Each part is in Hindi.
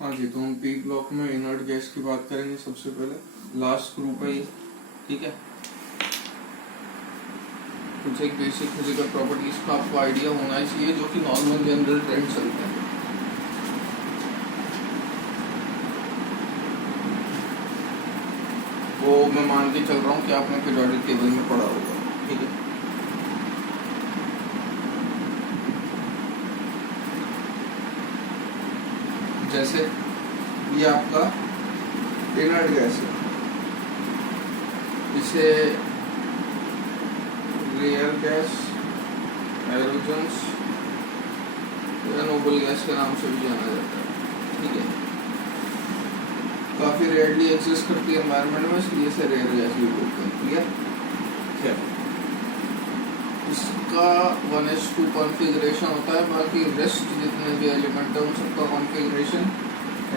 हाँ जी, तो हम पी ब्लॉक में इनर्ट गैस की बात करेंगे। सबसे पहले लास्ट ग्रुप है ये, ठीक है। कुछ एक बेसिक फिजिकल प्रॉपर्टीज का आपको आइडिया होना चाहिए जो कि नॉर्मल जनरल ट्रेंड चलते हैं। वो मैं मान के चल रहा हूँ कि आपने पीरियोडिक टेबल में पढ़ा होगा, ठीक है। जैसे ये आपका इनर्ट गैस है, इसे रेयर गैस, एरोजन्स या नोबल गैस के नाम से भी जाना जाता है, ठीक है। काफी रेयरली एग्जिस्ट करती है एनवायरनमेंट में, इसलिए इसे रेयर गैस भी बोलते हैं, क्लियर। इसका 1s2 कॉन्फ़िगरेशन होता है, बाकी रेस्ट जितने भी एलिमेंट है उन सबका कॉन्फ़िगरेशन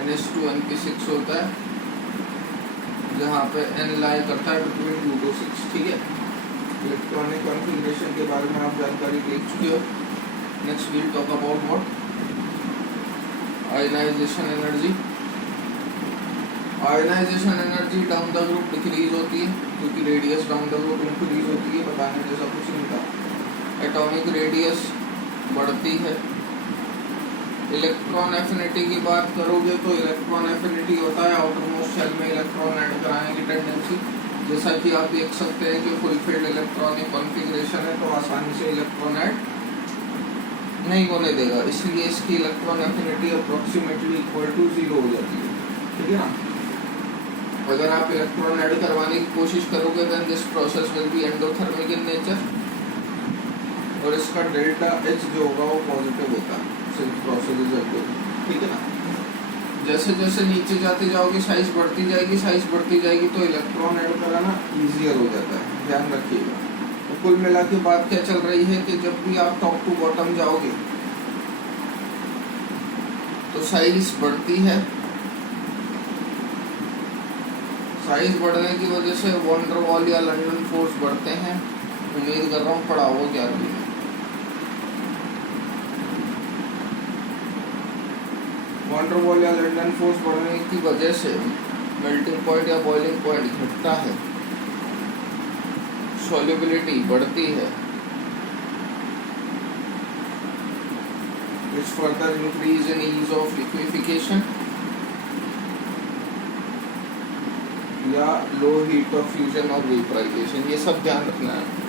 ns2 np6 होता है, जहाँ पे n लाई करता है बिटवीन 2 to 6, ठीक है। इलेक्ट्रॉनिक कॉन्फ़िगरेशन के बारे में आप जानकारी देख चुके हो। Next we'll talk about what ionisation energy. Ionisation energy down the group decrease होती है क्योंकि radius down the group increase होती है, बताने जैसा कुछ नहीं था। एटॉमिक रेडियस बढ़ती है। इलेक्ट्रॉन एफिनिटी की बात करोगे तो इलेक्ट्रॉन एफिनिटी होता है आउटर मोस्ट शेल में इलेक्ट्रॉन ऐड कराने की टेंडेंसी। जैसा कि आप देख सकते हैं कि फुलफिल्ड इलेक्ट्रॉनिक कॉन्फ़िगरेशन है तो आसानी से इलेक्ट्रॉन ऐड नहीं होने देगा, इसलिए इसकी electron affinity approximately equal to 0 हो जाती है, ठीक है ना। अगर आप इलेक्ट्रॉन ऐड करवाने की कोशिश करोगे then this process will be endothermic in nature, और इसका डेल्टा H जो होगा वो पॉजिटिव होता है, सिंस प्रोसेस इज एंडोथर्मिक, ठीक है ना। जैसे जैसे नीचे जाते जाओगे साइज बढ़ती जाएगी तो इलेक्ट्रॉन ऐड कराना इजियर हो जाता है, ध्यान रखिएगा। तो कुल मिला के बात क्या चल रही है कि जब भी आप टॉप टू बॉटम जाओगे तो साइज बढ़ती है। साइज बढ़ने की वजह से वॉन्डर वॉल या लंदन फोर्स बढ़ते हैं। उम्मीद कर रहा हूँ पढ़ा होगा 11वीं में। वॉन्डर वॉल या लंदन फोर्स बढ़ने की वजह से मेल्टिंग पॉइंट या बॉइलिंग पॉइंट घटता है, सॉल्युबिलिटी बढ़ती है, which further increase in ease of liquefaction या लो हीट ऑफ फ्यूजन और वेपराइजेशन, ये सब ध्यान रखना है।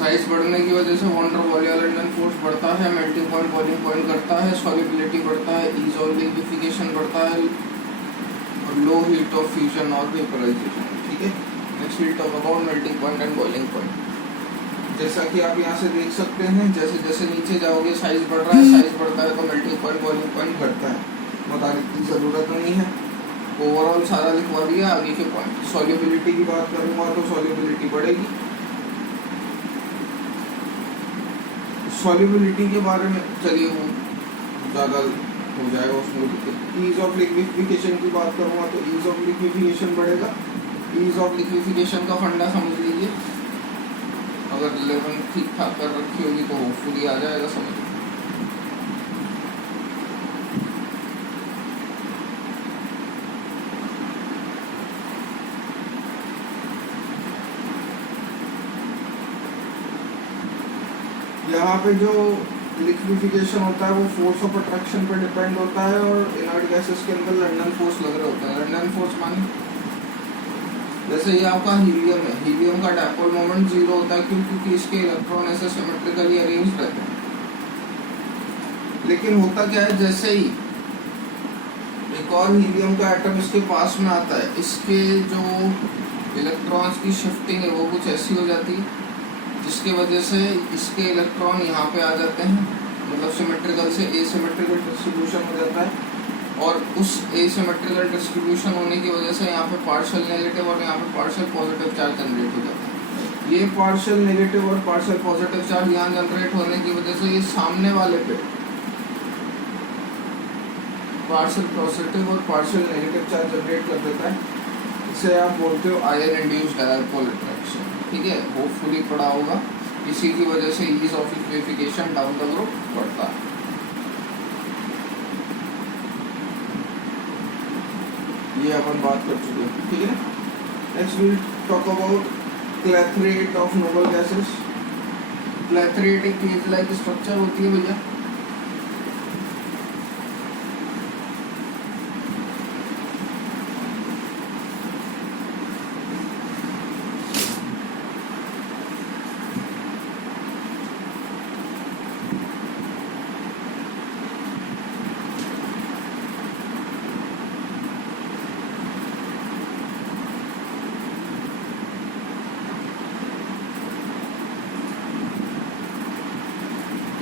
साइज बढ़ने की वजह से वॉन्डर वॉल या लंदन फोर्स बढ़ता है, मेल्टिंग पॉइंट बॉइलिंग पॉइंट घटता है, सॉल्युबिलिटी बढ़ता है, ईज ऑफ लिक्विफिकेशन बढ़ता है और लो हीट ऑफ फ्यूजन और वेपराइजेशन, ठीक है। Next we'll talk about melting point and boiling point. जैसा कि आप यहाँ से देख सकते हैं, जैसे जैसे नीचे जाओगे साइज बढ़ रहा है, साइज बढ़ता है तो मेल्टिंग पॉइंट बॉइलिंग पॉइंट घटता है, बताने की जरूरत नहीं है, ओवरऑल सारा लिखवा दिया। आगे के पॉइंट, सॉल्युबिलिटी की बात करूंगा तो सॉल्युबिलिटी बढ़ेगी। सॉल्युबिलिटी के बारे में चलिए वो ज़्यादा हो जाएगा, उसमें ईज ऑफ लिक्विफिकेशन की बात करूंगा तो ईज ऑफ लिक्विफिकेशन बढ़ेगा। ईज ऑफ लिक्विफिकेशन का फंडा समझ लीजिए, अगर 11 ठीक ठाक कर रखी होगी तो होपफुली आ जाएगा समझ। यहाँ पे जो लिक्विफिकेशन होता है वो फोर्स ऑफ अट्रैक्शन पर डिपेंड होता है, और इनर्ट गैसेस के अंदर लंदन फोर्स लग रहे होते हैं। लंदन फोर्स माने जैसे ये आपका हीलियम है, हीलियम का डायपोल मोमेंट 0 होता है क्योंकि इसके इलेक्ट्रॉन ऐसे सिमेट्रिकली अरेंज रहते हैं। लेकिन होता क्या है, जैसे ही एक और हीलियम का एटम इसके पास में आता है, इसके जो इलेक्ट्रॉन्स की शिफ्टिंग है वो कुछ ऐसी हो जाती है जिसकी वजह से इसके इलेक्ट्रॉन यहाँ पे आ जाते हैं, मतलब सिमेट्रिकल से एसिमेट्रिकल डिस्ट्रीब्यूशन हो जाता है, और उस एसिमेट्रिकल डिस्ट्रीब्यूशन होने की वजह से यहाँ पे पार्शियल नेगेटिव और यहाँ पे पार्शियल पॉजिटिव चार्ज जनरेट हो जाता है। ये पार्शियल नेगेटिव और पार्शियल पॉजिटिव चार्ज यहाँ जनरेट होने की वजह से ये सामने वाले पे पार्शियल पॉजिटिव और पार्शियल नेगेटिव चार्ज जनरेट कर देता है। इसे आप बोलते हो आयन इंड्यूस्ड डायपोल अट्रैक्शन। ठीक है, होपफुली पढ़ा होगा। इसी की वजह से ease of liquefication down the group बढ़ता है। ये अपन बात कर चुके हैं, ठीक है। Next will talk about clathrate of noble gases. Clathrate एक केज लाइक स्ट्रक्चर होती है भैया।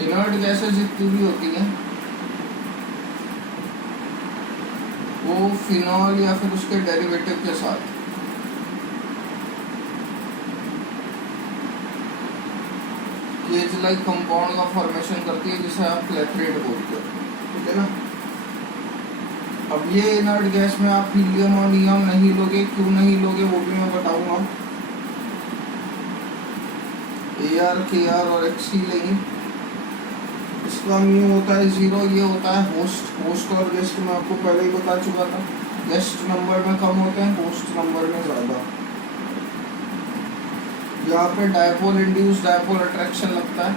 इनर्ट गैसेस जितनी भी होती हैं वो फिनॉल या फिर उसके डेरिवेटिव के साथ केज लाइक कंपाउंड का फॉर्मेशन करती है, जिसे आप क्लैथरेट बोलते हो, ठीक है ना। अब ये इनर्ट गैस में आप हीलियम और नियम नहीं लोगे, क्यों नहीं लोगे वो भी मैं बताऊंगा। AR, KR और XC लेंगे। इसका म्यू होता है 0, ये होता है होस्ट और गेस्ट में आपको पहले ही बता चुका था। गेस्ट नंबर में कम होते हैं, होस्ट नंबर में ज़्यादा। यहाँ पे डायपोल इंड्यूस डायपोल अट्रैक्शन लगता है।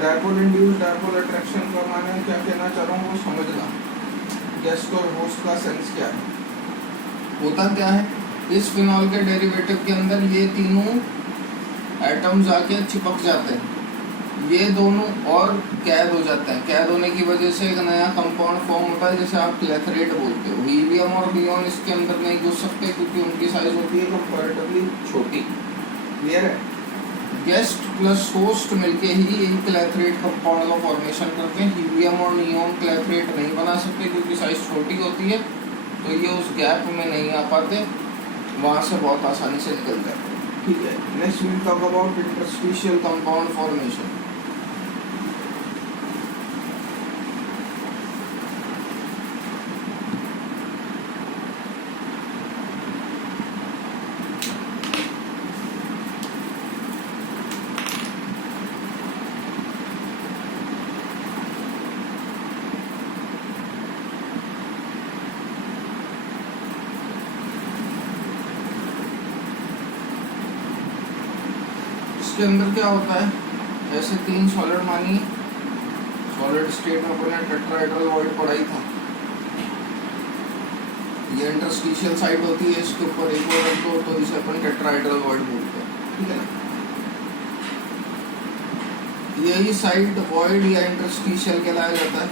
डायपोल इंड्यूस डायपोल अट्रैक्शन का माने क्या कहना चाह रहा हूँ वो समझना। गेस्ट और होस्ट का सेंस क्या है, होता क्या है। इस फिनॉल के डेरिवेटिव के अंदर ये तीनों एटम जाके चिपक जाते हैं, ये दोनों और कैद हो जाते हैं। कैद होने की वजह से एक नया कंपाउंड फॉर्म होता है, जिसे आप क्लैथरेट बोलते हो। हीलियम और नियॉन इसके अंदर नहीं घुस सकते क्योंकि उनकी साइज होती है कंपैरेटिवली छोटी। क्लियर है। गेस्ट प्लस होस्ट मिलके ही एक क्लैथरेट कंपाउंड का फॉर्मेशन करते हैं। हीलियम और नियॉन क्लैथरेट नहीं बना सकते क्योंकि साइज छोटी होती है, तो ये उस गैप में नहीं आ पाते, वहाँ से बहुत आसानी से निकल जाते हैं, ठीक है। Next will talk about interstitial compound formation. इसके अंदर क्या होता है, ऐसे 3 सॉलिड मानिए। सॉलिड स्टेट में अपने टेट्राहेड्रल वॉइड पढ़ा ही था। ये इंटरस्टिशियल साइड होती है, इसके ऊपर एक और रख दो तो इसे अपन टेट्राहेड्रल वॉइड बोलते हैं, ठीक है ना। यही साइड वॉइड या इंटरस्टिशियल कहलाया जाता है।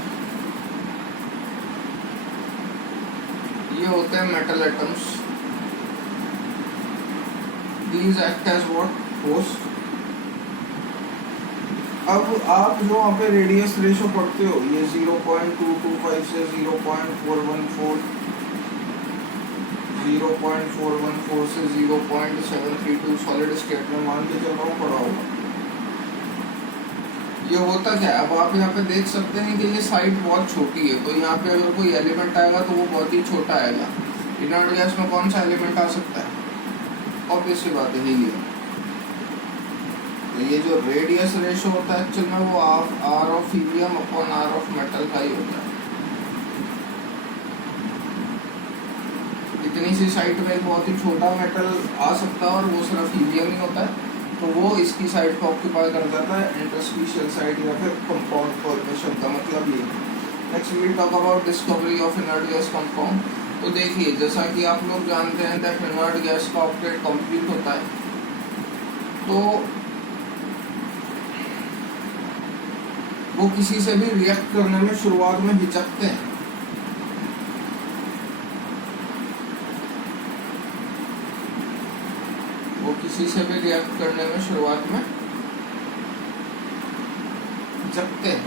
ये होते हैं metal atoms. These act as what, host. अब आप जो वहाँ पे रेडियस रेशो पढ़ते हो, ये 0.225 से 0.414, 0.414 से 0.732 सॉलिड स्टेट में मान के चल रहा हूँ पढ़ा होगा। ये होता क्या है, अब आप यहाँ पे देख सकते हैं कि ये साइड बहुत छोटी है, तो यहाँ पे अगर कोई एलिमेंट आएगा तो वो बहुत ही छोटा आएगा। इनर्ट गैस में कौन सा एलिमेंट आ सकता है, ऑब्वियस सी बात है हीलियम। ये जो रेडियस रेशो होता है एक्चुअल में वो R of helium upon R of metal का ही होता है। इतनी सी साइड में एक बहुत ही छोटा मेटल आ सकता है और वो सिर्फ हीलियम ही होता है, तो वो इसकी साइड को ऑक्यूपाई कर जाता है, इंटरस्टिशियल साइड या फिर कंपाउंड फॉर्मेशन का मतलब ये। Next we talk about discovery of inert gas compound. तो देखिए, जैसा कि आप लोग जानते हैं दैट इनर्ट गैस का ऑक्टेट कंप्लीट होता है, तो वो किसी से भी रिएक्ट करने में शुरुआत में हिचकते हैं। वो किसी से भी रिएक्ट करने में शुरुआत में हिचकते हैं।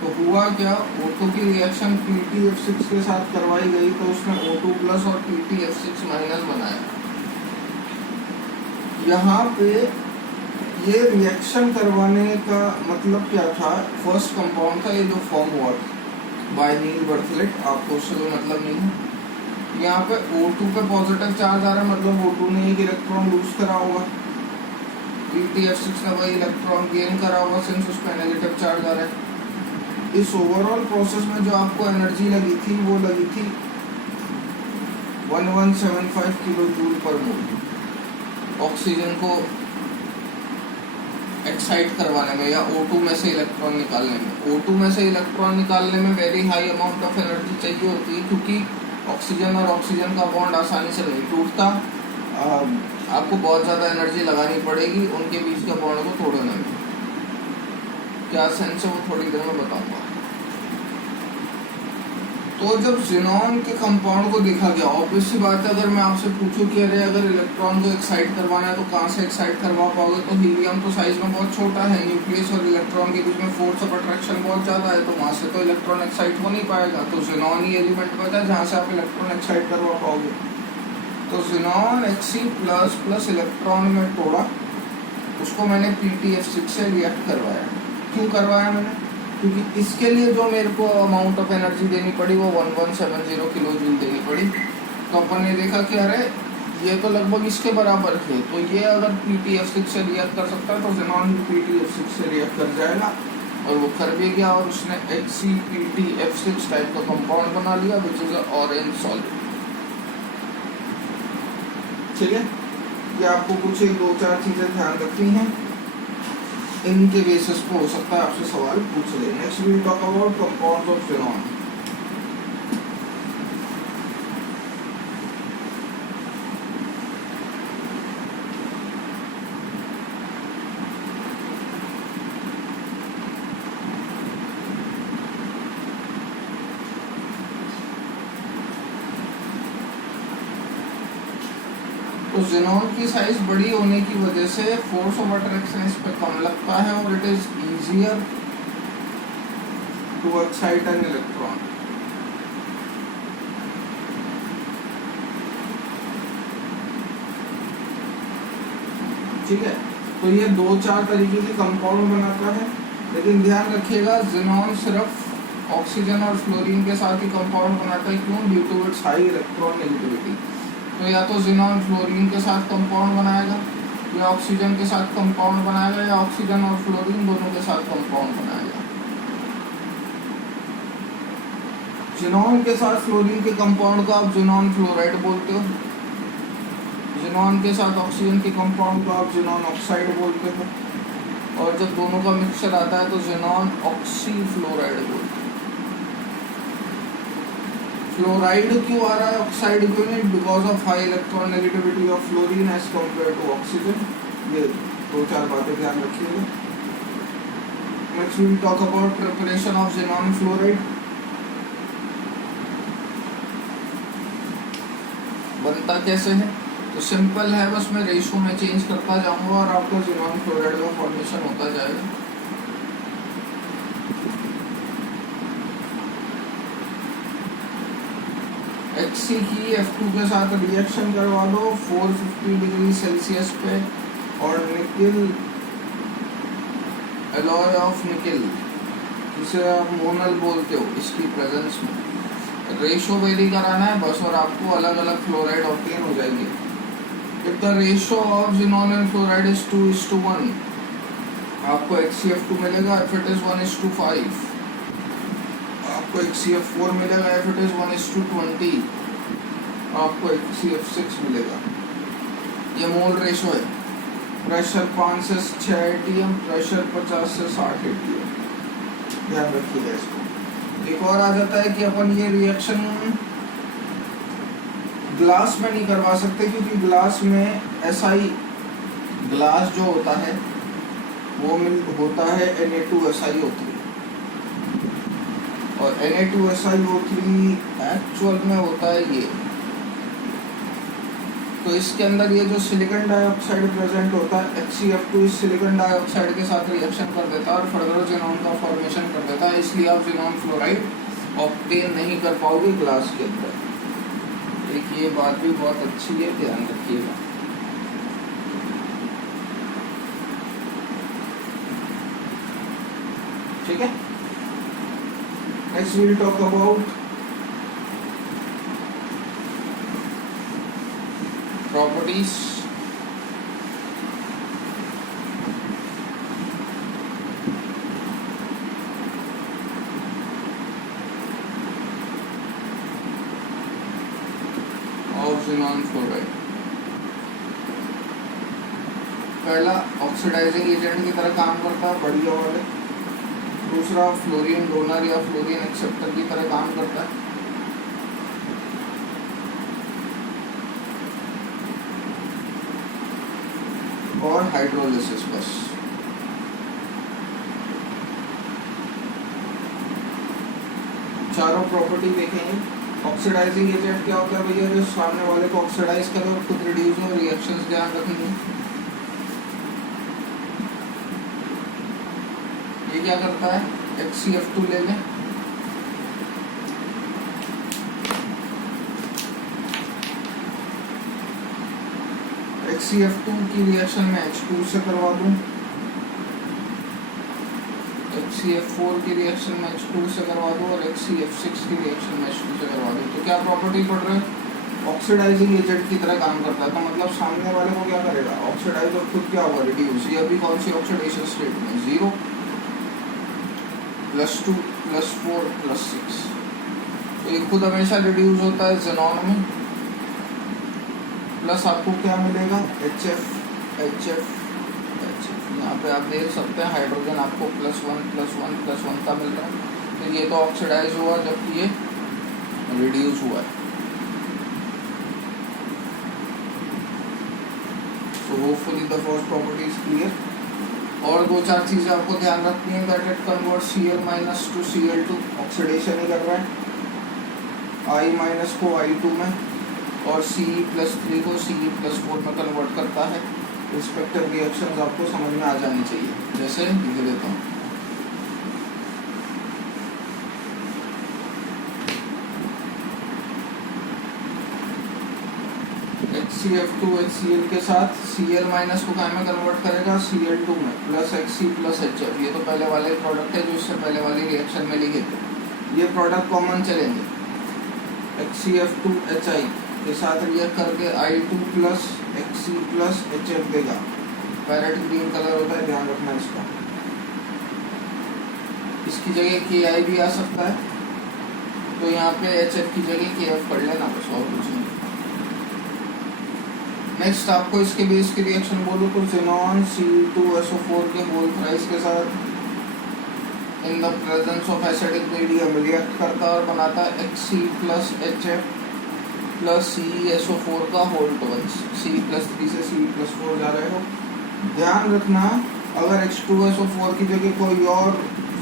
तो हुआ क्या, O2 की रिएक्शन PtF6 के साथ करवाई गई, तो उसने O2 प्लस और PtF6 माइनस बनाया। यहाँ पे ये रिएक्शन करवाने का मतलब क्या था, फर्स्ट कंपाउंड था ये जो फॉर्म हुआ था, बाइनील बर्थलेट, आपको उससे कोई मतलब नहीं है। यहाँ पे O2 पे पॉजिटिव चार्ज आ रहा है, मतलब O2 ने एक इलेक्ट्रॉन लूज करा होगा, PtF6 ने वही इलेक्ट्रॉन गेन करा होगा सिंस उस पर नेगेटिव चार्ज आ रहा है। इस ओवरऑल प्रोसेस में जो आपको एनर्जी लगी थी वो लगी थी 1175 किलो जूल पर मोल ऑक्सीजन को एक्साइट करवाने में या O2 में से इलेक्ट्रॉन निकालने में। O2 में से इलेक्ट्रॉन निकालने में very high amount of energy चाहिए होती है, क्योंकि ऑक्सीजन और ऑक्सीजन का बॉन्ड आसानी से नहीं टूटता। आपको बहुत ज़्यादा एनर्जी लगानी पड़ेगी उनके बीच के बॉन्ड को तोड़ने में। क्या सेंस है वो थोड़ी देर में बताऊंगा। तो जब ज़ीनॉन के कंपाउंड को देखा गया, ऑब्वियस सी बात है, अगर मैं आपसे पूछूं कि अरे अगर इलेक्ट्रॉन को एक्साइट करवाना है तो कहाँ से एक्साइट करवा पाओगे, तो हीलियम तो साइज में बहुत छोटा है, न्यूक्लियस और इलेक्ट्रॉन के बीच में फोर्स ऑफ अट्रैक्शन बहुत ज़्यादा है, तो वहाँ से तो इलेक्ट्रॉन एक्साइट हो नहीं पाएगा। तो ज़ीनॉन ही एलिमेंट बचा जहाँ से आप इलेक्ट्रॉन एक्साइट करवा पाओगे। तो ज़ीनॉन Xe++ इलेक्ट्रॉन में तोड़ा, उसको मैंने PtF6 से रिएक्ट करवाया। क्यों करवाया मैंने? क्योंकि इसके लिए जो मेरे को अमाउंट ऑफ एनर्जी देनी पड़ी वो 1170 किलो जूल देनी पड़ी। तो अपन ने देखा कि अरे ये तो लगभग इसके बराबर है, तो ये अगर PtF6 से रिएक्ट कर सकता है तो ज़ीनॉन भी PtF6 से रिएक्ट कर जाएगा। और वो कर भी गया और उसने HCPtF6 टाइप का कंपाउंड बना लिया, विच इज ऑरेंज सॉलिड। ठीक है, ये आपको कुछ एक दो चार चीजें ध्यान रखनी हैं, इनके बेसिस पे हो सकता है आपसे सवाल पूछ ले। Next we will talk about compounds of xenon. तो ज़ीनॉन की साइज बड़ी होने की वजह से फोर्स ऑफ अट्रैक्शन इस पर कम लगता है और it is easier to excite an electron. ठीक है, तो ये दो चार तरीके के कंपाउंड बनाता है, लेकिन ध्यान रखिएगा ज़ीनॉन सिर्फ ऑक्सीजन और फ्लोरीन के साथ ही कंपाउंड बनाता है। क्यों? Due to its high electron negativity. तो या तो ज़ीनॉन फ्लोरीन के साथ कंपाउंड बनाएगा, या ऑक्सीजन के साथ कंपाउंड बनाएगा, या ऑक्सीजन और फ्लोरीन दोनों के साथ कंपाउंड बनाएगा। ज़ीनॉन के साथ फ्लोरीन के कंपाउंड को आप ज़ीनॉन फ्लोराइड बोलते हो, ज़ीनॉन के साथ ऑक्सीजन के कंपाउंड को आप ज़ीनॉन ऑक्साइड बोलते हो, और जब दोनों का मिक्सचर आता है तो ज़ीनॉन ऑक्सीफ्लोराइड बोलते हैं। फ्लोराइड क्यों आ रहा है, ऑक्साइड क्यों नहीं? Because of high electron negativity of fluorine as compare to oxygen. ये दो चार बातें ध्यान रखिएगा। Next we will talk about preparation of xenon fluoride. बनता कैसे है? तो सिंपल है, बस मैं रेशो में चेंज करता जाऊंगा और आपका ज़ीनॉन फ्लोराइड का फॉर्मेशन होता जाएगा। Hc की F2 के साथ रिएक्शन करवा लो 450 डिग्री सेल्सियस पे, और निकिल एलॉय ऑफ निकिल, जिसे आप मोनल बोलते हो, इसकी प्रेजेंस में रेशो वेरी कराना है बस, और आपको अलग अलग फ्लोराइड ऑब्टेन हो जाएंगे। If the ratio of xenon and fluoride is 2:1, आपको HCF2 मिलेगा। इफ इट इज 1:5, आपको HCF4 मिलेगा। इफ इट इज 1:20, आपको HCF6 मिलेगा। ये मोल रेशो है। प्रेशर 5 से 6 ATM, प्रेशर 50 से 60 ATM, ध्यान रखिएगा इसको। एक और आ जाता है कि अपन ये रिएक्शन ग्लास में नहीं करवा सकते, क्योंकि ग्लास में SI ग्लास जो होता है वो होता है Na2SiO3, और Na2SiO3 एक्चुअल में होता है ये। तो इसके अंदर ये जो सिलिकॉन डाइऑक्साइड प्रेजेंट होता है, HCF2 इस सिलिकॉन डाइऑक्साइड के साथ रिएक्शन कर देता है और फर्दर ज़ीनॉन का फॉर्मेशन कर देता है। इसलिए आप ज़ीनॉन फ्लोराइड ऑब्टेन नहीं कर पाओगे ग्लास के अंदर। एक ये बात भी बहुत अच्छी है, ध्यान रखिएगा। ठीक है, Next we'll talk about properties. Of xenon fluoride. पहला ऑक्सीडाइजिंग एजेंट की तरह काम करता है बढ़िया वाले। दूसरा फ्लोरीन डोनर या फ्लोरीन एक्सेप्टर की तरह काम करता है। और हाइड्रोलिसिस बस। चारों प्रॉपर्टी देखेंगे। ऑक्सीडाइजिंग एजेंट क्या होता है भैया? जो सामने वाले को ऑक्सीडाइज करे और खुद रिड्यूस हो, रिएक्शंस ध्यान रखेंगे। ये क्या करता है? HCF2 ले लें, HCF2 की रिएक्शन में H2 से करवा दूं, HCF4 की रिएक्शन में H2 से करवा दूं और HCF6 की रिएक्शन में H2 से करवा दूं। तो क्या प्रॉपर्टी पड़ रहा है? ऑक्सीडाइजिंग एजेंट की तरह काम करता है। तो मतलब सामने वाले को क्या करेगा? ऑक्सीडाइज और खुद क्या होगा? रिड्यूस। ये अभी कौन सी ऑक्सीडेशन स्टेट में? 0 +2 +4 +6। तो ये खुद हमेशा रिड्यूस होता है ज़ेनॉन में। प्लस आपको क्या मिलेगा? HF। यहाँ पे आप देख सकते हैं हाइड्रोजन आपको +1 का मिल रहा है। तो ये तो ऑक्सीडाइज हुआ जबकि ये रिड्यूस हुआ है। तो hopefully the first property is clear. और दो चार चीज़ें आपको ध्यान रखनी है। That it convert Cl- to Cl2, oxidation ही कर रहा है। I- को I2 में और Ce+3 को Ce+4 में कन्वर्ट करता है। रिस्पेक्टिव रिएक्शंस आपको समझ में आ जानी चाहिए। जैसे लिख देता हूँ, HCF2 HCl के साथ Cl- को क्या में कन्वर्ट करेगा? Cl2 में प्लस Hc प्लस HF। ये तो पहले वाले प्रोडक्ट है जो इससे पहले वाली रिएक्शन में लिखे थे। ये प्रोडक्ट कॉमन चलेंगे। HCF2 Hi के साथ रिएक्ट करके I2 plus Hc plus HF देगा। पैरेट ग्रीन कलर होता है, ध्यान रखना इसका। इसकी जगह Ki भी आ सकता है, तो यहाँ पे HF की जगह Kf पढ़ लेना बस, और कुछ नहीं। नेक्स्ट आपको इसके बेस की रिएक्शन बोलूँ तो ज़ेनॉन C2SO4 के होल थ्राइस के साथ in the presence of acidic medium react करता है और बनाता है Hc plus HF plus CeSO4 का होल ट्वाइस। C+3 से Ce+4 जा रहे हो। ध्यान रखना, अगर H2SO4 की जगह कोई और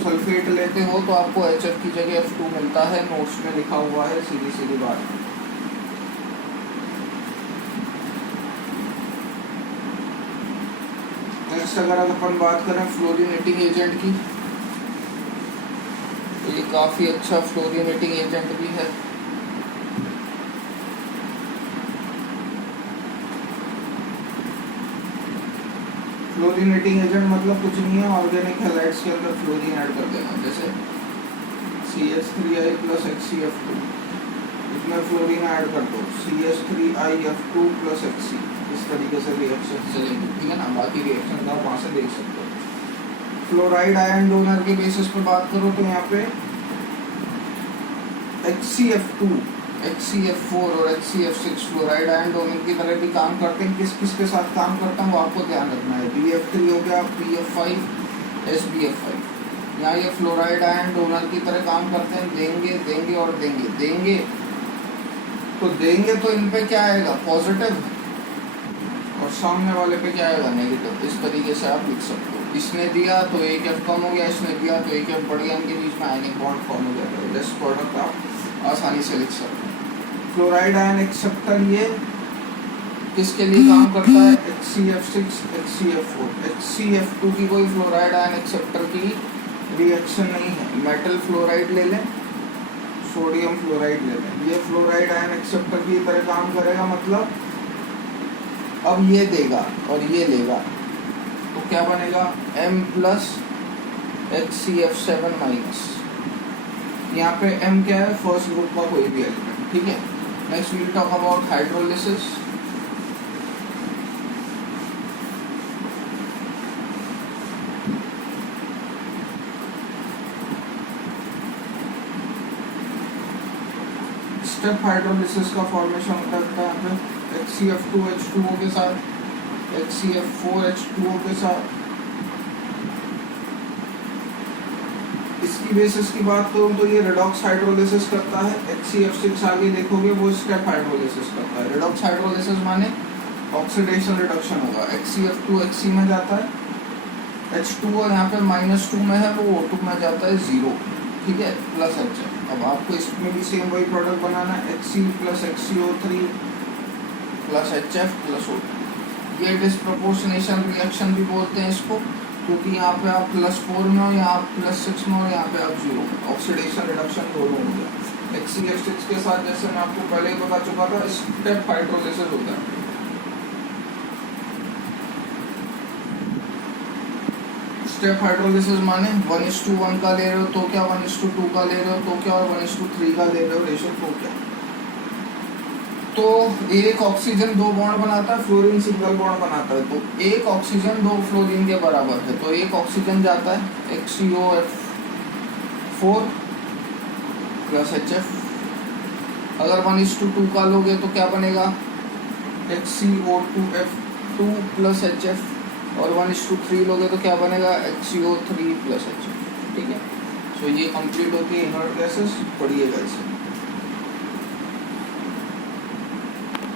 सल्फेट लेते हो तो आपको HF की जगह F2 मिलता है। नोट्स में लिखा हुआ है, सीधी बात। नेक्स्ट अगर अपन बात करें फ्लोरीनेटिंग एजेंट की, तो ये काफ़ी अच्छा फ्लोरीनेटिंग एजेंट भी है। फ्लोरीनेटिंग एजेंट मतलब कुछ नहीं है, ऑर्गेनिक हैलाइड्स के अंदर फ्लोरीन ऐड कर देना। जैसे CH3I प्लस HCF2, इसमें फ्लोरीन ऐड कर दो, CH3IF2 प्लस HC। इस तरीके से रिएक्शन चलेंगे, ठीक है ना। बाकी रिएक्शन आप वहाँ से देख सकते हो। फ्लोराइड आयन डोनर के बेसिस पर बात करो तो यहाँ पे HCF2, HCF4 और HCF6 फ्लोराइड आयन डोनर की तरह भी काम करते हैं। किस के साथ काम करता है वो आपको ध्यान रखना है। BF3 हो गया, PF5, SBF5। यहाँ ये फ्लोराइड आयन डोनर की तरह काम करते हैं। देंगे और देंगे तो देंगे तो इन पे क्या आएगा? पॉजिटिव, और सामने वाले पे क्या आएगा? नेगेटिव। इस तरीके से आप लिख सकते हो। इसने दिया तो एक F कम हो गया, इसने दिया तो एक F बढ़ गया, इनके बीच में आयनिक बॉन्ड फॉर्म हो जाएगा। दिस प्रोडक्ट आप आसानी से लिख सकते हो। फ्लोराइड आयन एक्सेप्टर ये किसके लिए काम करता है? HCF6 HCF4। HCF2 की कोई फ्लोराइड आयन एक्सेप्टर की रिएक्शन नहीं है। मेटल फ्लोराइड ले लें, सोडियम फ्लोराइड ले लें, ये फ्लोराइड आयन एक्सेप्टर की तरह काम करेगा। मतलब अब ये देगा और ये लेगा तो क्या बनेगा? M plus HCF7 minus. यहाँ पे M क्या है, फर्स्ट ग्रुप का कोई भी एलिमेंट, ठीक है। Next we will talk about hydrolysis. Step hydrolysis का फॉर्मेशन होता है यहाँ पे HCF2H2O के साथ, HCF4H2O के साथ। इसकी बेसिस की बात करूँ तो ये रेडॉक्स हाइड्रोलिसिस करता है। HCF6 आगे देखोगे वो स्टेप हाइड्रोलिसिस करता है। रेडॉक्स हाइड्रोलिसिस माने ऑक्सीडेशन रिडक्शन होगा। HCF2 Hc में जाता है, H2O यहाँ पे -2 में है, वो O2 में जाता है 0, ठीक है, प्लस HF। अब आपको इसमें भी सेम वही प्रोडक्ट बनाना है, Hc plus HCO3 plus HF plus O2। ये डिस्प्रपोर्शनेशन रिएक्शन भी बोलते हैं इसको, क्योंकि यहाँ पे आप +4 में हो, यहाँ आप +6 में हो, यहाँ पे आप 0 में। ऑक्सीडेशन रिडक्शन दोनों हो गया। HCF6 के साथ जैसे मैं आपको पहले ही बता चुका था, स्टेप हाइड्रोलिसिस होता है। स्टेप हाइड्रोलिसिस माने 1:1 का ले रहे हो तो क्या, 1:2 का ले रहे हो तो क्या, और 1:3 का ले रहे हो रेशो तो क्या। तो एक ऑक्सीजन 2 बॉन्ड बनाता है, फ्लोरीन सिंगल बॉन्ड बनाता है। तो एक ऑक्सीजन 2 फ्लोरीन के बराबर है, तो एक ऑक्सीजन जाता है HCOF4 प्लस HF। अगर 1:2 का लोगे तो क्या बनेगा, HCO2F2 प्लस HF। और 1:3 लोगे तो क्या बनेगा, HCO3 प्लस HF, ठीक है। सो ये कंप्लीट होती है इनर्ट गैसेस, पढ़िएगा इसे।